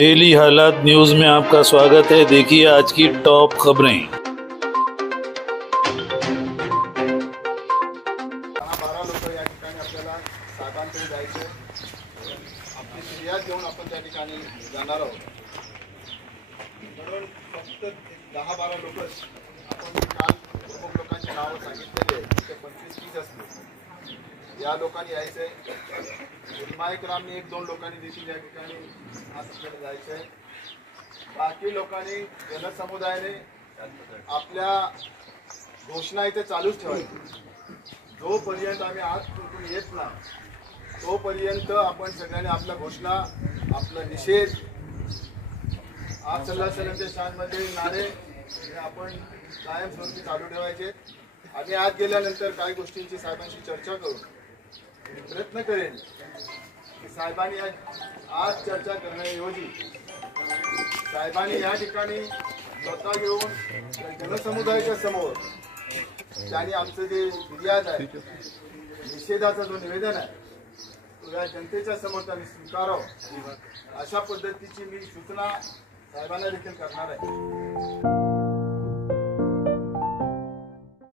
Daily हालात news में आपका स्वागत है। देखिए आज की टॉप खबरें। 12 लोक या ठिकाणी आपल्याला साहेबांकडे जायचे, आपली फिर्याद घेऊन आपण त्या ठिकाणी जाणार आहोत. म्हणून फक्त 10-12 लोकच आपण काल प्रमुख लोकांची नावं सांगितलेली आहेत, ते 25-30 असतील. या लोकांनी यायचंय. हिमायतरामनी 1-2 लोकांनी देखील या ठिकाणी आज आपल्याला जायचंय. बाकी लोकांनी जनसमुदायाने आपल्या घोषणा इथे चालूच ठेवायची. जोपर्यंत आम्ही आज कुठून येत नाही तोपर्यंत आपण सगळ्यांनी आपल्या घोषणा, आपला निषेध, आज सल्लासलांच्या शाळांमध्ये नारे हे आपण कायमस्वरूपी चालू ठेवायचे. आम्ही आज गेल्यानंतर काही गोष्टींची साहेबांशी चर्चा करू. प्रयत्न करेन की साहेबांनी आज चर्चा करण्याऐवजी साहेबांनी या ठिकाणी स्वतः येऊन जनसमुदायाच्या समोर त्यांनी आमचं जे फिर्याद आहे, निषेधाचं जो निवेदन आहे, तो या जनतेच्या समोर त्यांनी स्वीकारावं, अशा पद्धतीची मी सूचना साहेबांना देखील करणार आहे.